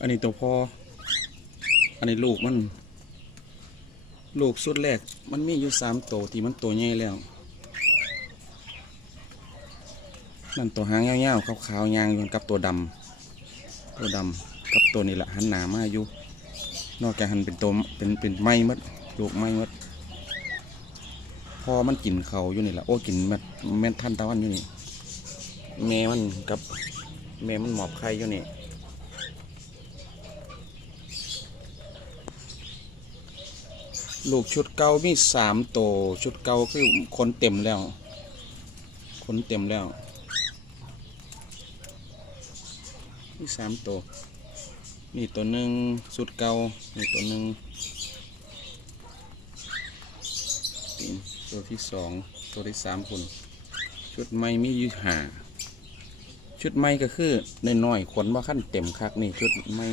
อันนี้ตัวพ่อ อันนี้ลูกมัน ลูกสุดแรก มันมีอยู่สามตัวที่มันตัวใหญ่แล้ว นั่นตัวหางยาวๆขาวๆยางอยู่กับตัวดำตัวดำกับตัวนี้แหละหันหนามาอยู่ นอกจากหันเป็นตัวเป็นเป็นไม้หมดลูกไม้หมดพอมันกินเขาอยู่นี่แหละโอ้กินแม่แม่ท่านตะวันอยู่นี่แม่มันกับแม่มันหมอบไข่อยู่นี่ ลูกชุดเก่ามีสามตัวชุดเก่าคือขนเต็มแล้วขนเต็มแล้วมีสามตัวนี่ตัวหนึ่งสุดเก่านี่ตัวหนึ่งตัวที่สองตัวที่สามคนชุดใหม่มียู่หาชุดใหม่ก็คือน้อยๆขนว่าขั้นเต็มคักนี่ชุดใหม่